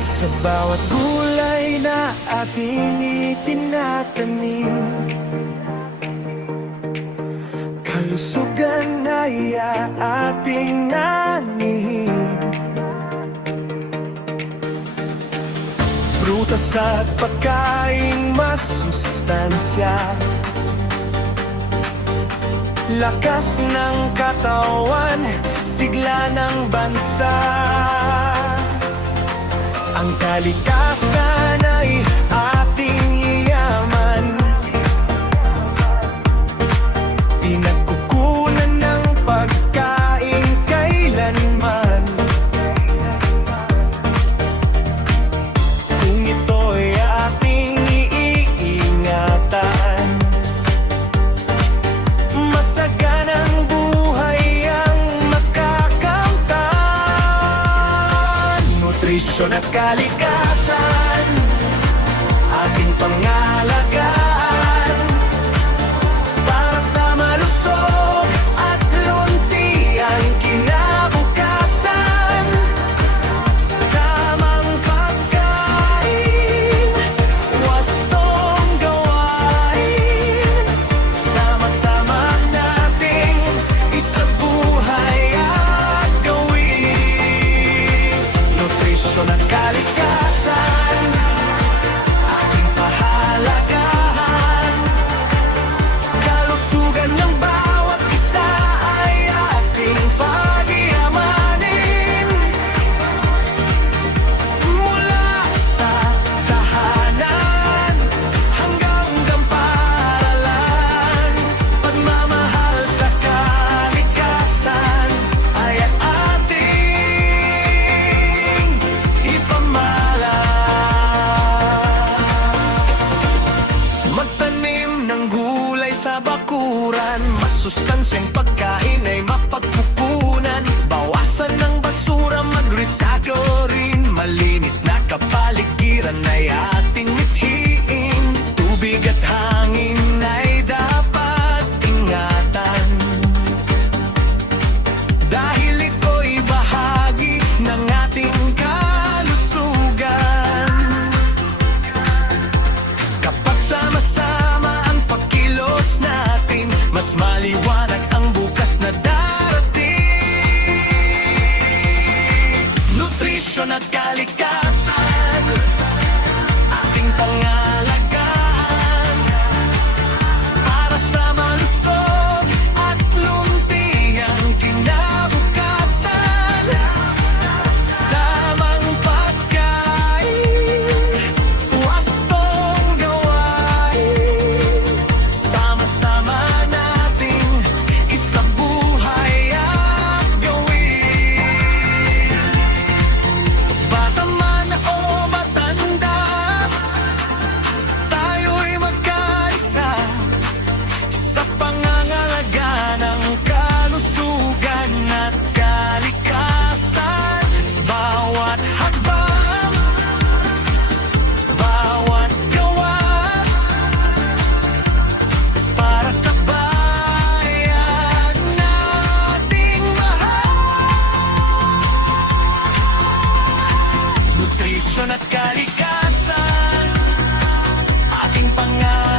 Sa bawat gulay na ating itinatanim, kalusugan ay ating anihin. Prutas at pagkaing masustansya, lakas ng katawan, sigla ng bansa. Ang kalikasan ay ating yaman, pinagkukunan ng pagkain kailanman. Kung ito'y ating iingatan, masaganang buhay ang makakamtan. Nutrisyon at kalikasan, ating pangalagaan, para sa malusog at luntiang kinabukasan. Tamang pagkain, wastong gawain, sama-sama nating isabuhay at gawin. Nutrisyon at kalikasan, ating pahalagahan, kalusugan ng bawat isa ay ating pagyamanin. Mula sa tahanan hanggang paaralan, pagmamahal sa kalikasan ay ating ipamalas. Magtanim ng gulay sa bakuran, masustansyang pagkain ay mapagkukunan. Bawasan ng basura, mag-recycle rin, malinis na kapaligiran ay ating mithiin. Tubig at hangin ay dapat ingatan, dahil ito'y bahagi ng ating kalusugan. Kapag sama-sama ang pagkilos natin, mas maliwanag ang bukas na darating. Nutrisyon at kalikasan, ating pangalagaan, para sa malusog at luntiang kinabukasan. Tamang pagkain, wastong gawain, sama-sama nating isabuhay at gawin. Bata man o matanda, tayo'y magkaisa sa pangangalaga ng kalusugan at kalikasan. Bawat hakbang, bawat gawa, para sa bayan nating mahal. Nutrisyon at kalikasan, ating pangalagaan,